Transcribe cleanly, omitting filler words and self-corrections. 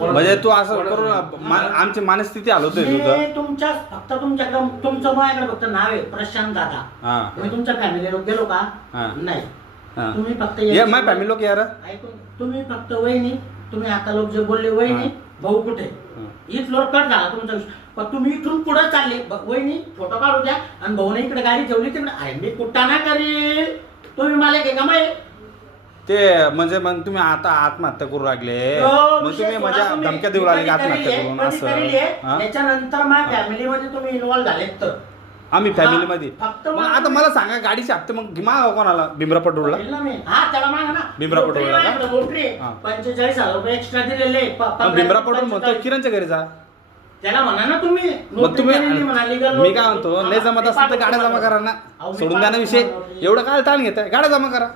म्हणजे तू असं करून आमची मानस्थिती हलवतोय तुमच्या फक्त तुमच्याकडे तुमचं माझ्याकडे फक्त नाव आहे प्रशांत दादा. मी तुमच्या फॅमिली लोक गेलो का? नाही. तुम्ही फक्त माझ्या फॅमिली लोक यार ऐकून तुम्ही फक्त वहिनी, तुम्ही आता लोक जे बोलले वहिनी भाऊ कुठे इथलोर कट झाला तुमचा विषय. पण तुम्ही इथून पुढे चालले वहिनी फोटो काढू द्या आणि भाऊने इकडे गाडी ठेवली तिकडे आहे मी कुठं ना करील. तुम्ही मला घे का माहिती ते म्हणजे मग तुम्ही आता आत्महत्या करू लागले मग तुम्ही माझ्या धमक्या देऊ लागले आत्महत्या करून असं. त्याच्यानंतर माझ्या फॅमिलीमध्ये तुम्ही इन्व्हॉल्व झालेत तर आम्ही फॅमिलीमध्ये मग आता मला सांगा गाडीचे हप्ते मग मागा कोणाला? भीमराव पटोळला. हा त्याला मागा ना भीमराव पटोळला 45,000 रुपये एक्स्ट्रा दिलेले. भीमराव पटोळ म्हणतो किरणच्या घरी जा त्याला म्हणा ना तुम्ही. मग तुम्ही मी काय म्हणतो नाही जमत असेल तर गाड्या जमा करा ना. सोडून द्या ना विषय. एवढं काय ताण घेताय? गाड्या जमा करा.